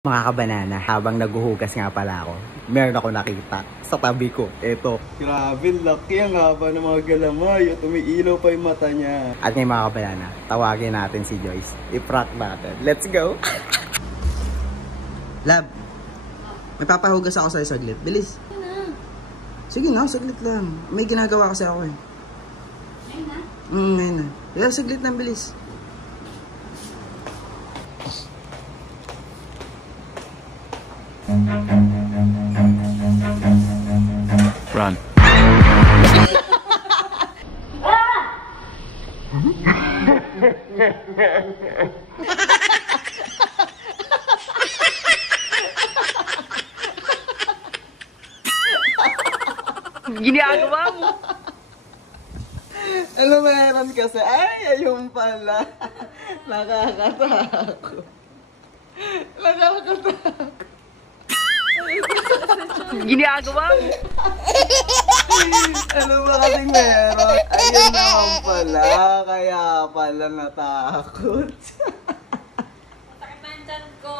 Mga kabanana, habang naguhugas nga pala ako, meron ako nakita sa tabi ko. Ito. Grabe, laki ang haba ng mga galamay at umiilaw pa yung mata niya. At ngayon mga kabanana, tawagin natin si Joyce. I-prank natin. Let's go! Lab, may papahugas ako sa'yo saglit. Bilis. Sige na, saglit lang. May ginagawa kasi ako eh. Ngayon na? Ngayon na. Yeah, saglit lang, bilis. Run. Ginagawa mo. Ano meron kasi? Ay, ayun pala. Nakakatakot. Nakakatakot. Ginagawa mo. Ano ba kasing meron? Ayun naman pala. Kaya pala natakot. Masakit na ang tiyan ko.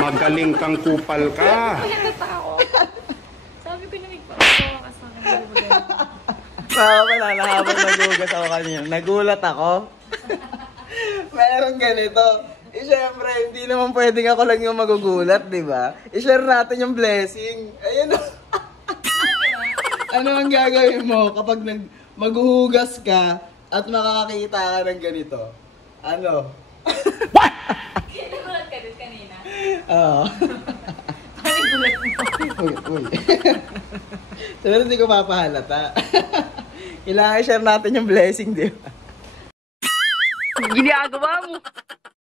Magaling kang kupal ka. Kaya natakot. Sabi ko na may pagkawa sa akin. Mga kabanana, habang nagugas ako kanina, nagulat ako. Meron ganito. Siyempre, hindi naman pwedeng ako lang yung magugulat, di ba? I-share natin yung blessing. Ayun o. Ano ang gagawin mo kapag maghuhugas ka at makakakita ka ng ganito? Ano? What? Kinagulat ka din kanina? Oo. Ano yung gulat mo? Uy. Pero hindi ko mapahalata. Kailangan i-share natin yung blessing, di ba? Ginagawa mo.